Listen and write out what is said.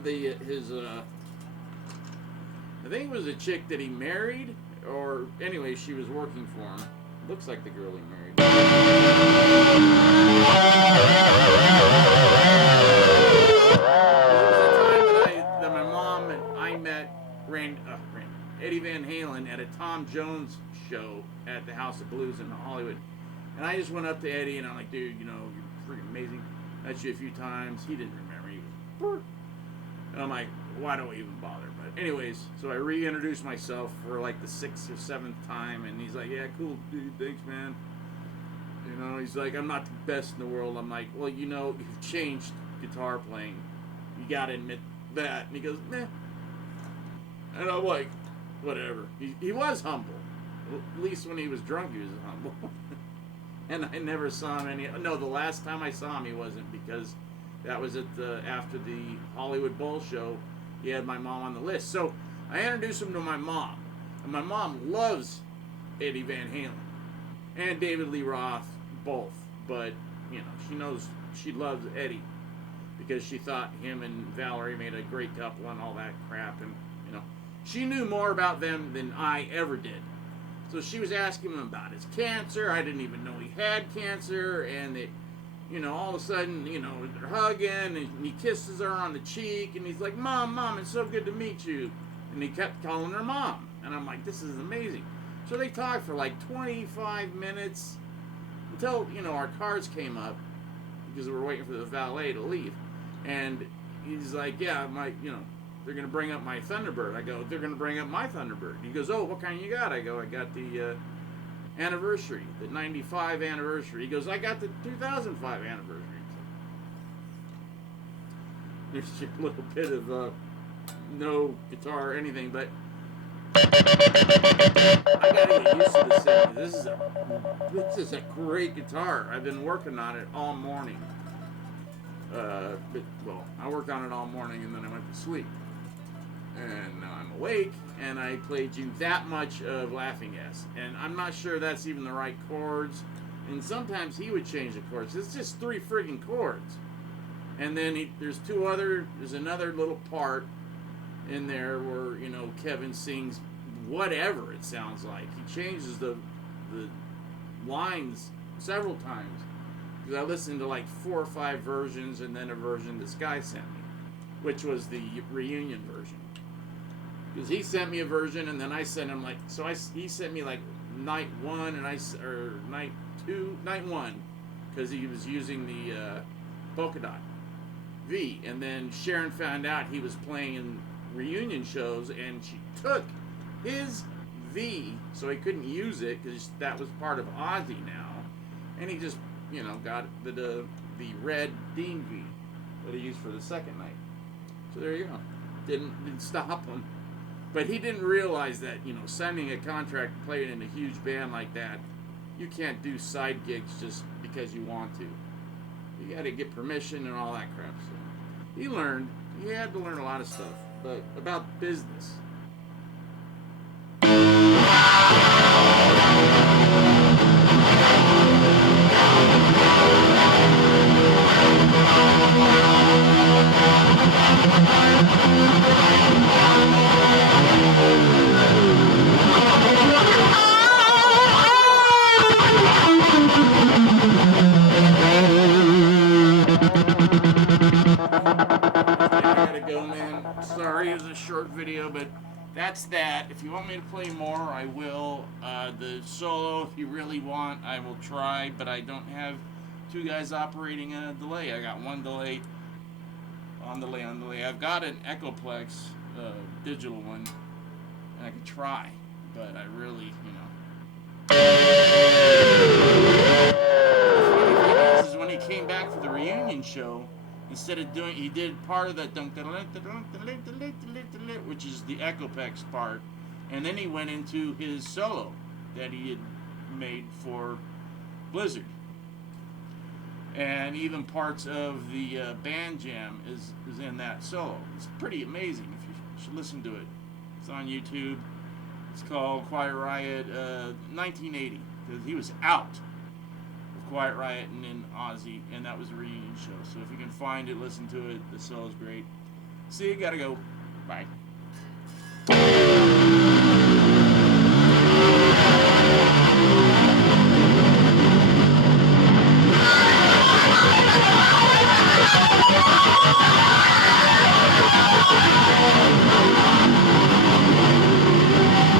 I think it was a chick that he married, or anyway, she was working for him. Looks like the girl he married. That my mom and I met Eddie Van Halen at a Tom Jones show at the House of Blues in Hollywood. And I just went up to Eddie and I'm like, dude, you know, you're freaking amazing. Met you a few times. He didn't remember. He was. And I'm like, why don't we even bother? But anyways, so I reintroduced myself for like the 6th or 7th time, and he's like, yeah, cool, dude, thanks, man. You know, he's like, I'm not the best in the world. I'm like, well, you know, you've changed guitar playing. You gotta admit that. And he goes, meh. And I'm like, whatever. He was humble. At least when he was drunk, he was humble. And I never saw him no, the last time I saw him, he wasn't, because that was after the Hollywood Bowl show. He had my mom on the list. So I introduced him to my mom. And my mom loves Eddie Van Halen and David Lee Roth, both. But, you know, she loves Eddie because she thought him and Valerie made a great couple and all that crap. And, you know, she knew more about them than I ever did. So she was asking him about his cancer. I didn't even know he had cancer. And it, you know, all of a sudden, you know, they're hugging, and he kisses her on the cheek, and he's like, Mom, it's so good to meet you. And he kept calling her Mom. And I'm like, this is amazing. So they talked for like 25 minutes until, you know, our cars came up because we were waiting for the valet to leave. And he's like, yeah, they're going to bring up my Thunderbird. I go, they're going to bring up my Thunderbird. He goes, oh, what kind you got? I go, I got the anniversary, the 95 anniversary. He goes, I got the 2005 anniversary. There's just a little bit of no guitar or anything, but I gotta get used to this thing. This is a great guitar. I've been working on it all morning. I worked on it all morning and then I went to sleep. And now I'm awake, and I played you that much of Laughing Gas. And I'm not sure that's even the right chords. And sometimes he would change the chords. It's just 3 friggin' chords. And then there's another little part in there where, you know, Kevin sings whatever it sounds like. He changes the lines several times. Because I listened to like 4 or 5 versions, and then a version this guy sent me, which was the reunion version. Because he sent me a version, and then I sent him he sent me like night 1 and night 1, because he was using the polka dot V, and then Sharon found out he was playing in reunion shows, and she took his V, so he couldn't use it because that was part of Ozzy now, and he just, you know, got the red Dean V that he used for the second night. So there you go. Didn't stop him. But he didn't realize that, you know, signing a contract and playing in a huge band like that, you can't do side gigs just because you want to. You got to get permission and all that crap. So he learned. He had to learn a lot of stuff, but about business. Sorry, it was a short video, but that's that. If you want me to play more, I will. The solo, if you really want, I will try, but I don't have 2 guys operating a delay. I got 1 delay on delay. I've got an Echoplex digital one, and I could try, but I really, you know. The funny thing is when he came back for the reunion show, instead of he did part of that, which is the Echoplex part, and then he went into his solo that he had made for Blizzard. And even parts of the band jam is in that solo. It's pretty amazing. If you should listen to it. It's on YouTube. It's called Quiet Riot 1980. Because he was out of Quiet Riot and then Ozzy, and that was a reunion show. So if you can find it, listen to it. The solo's great. See you. Gotta go. Bye.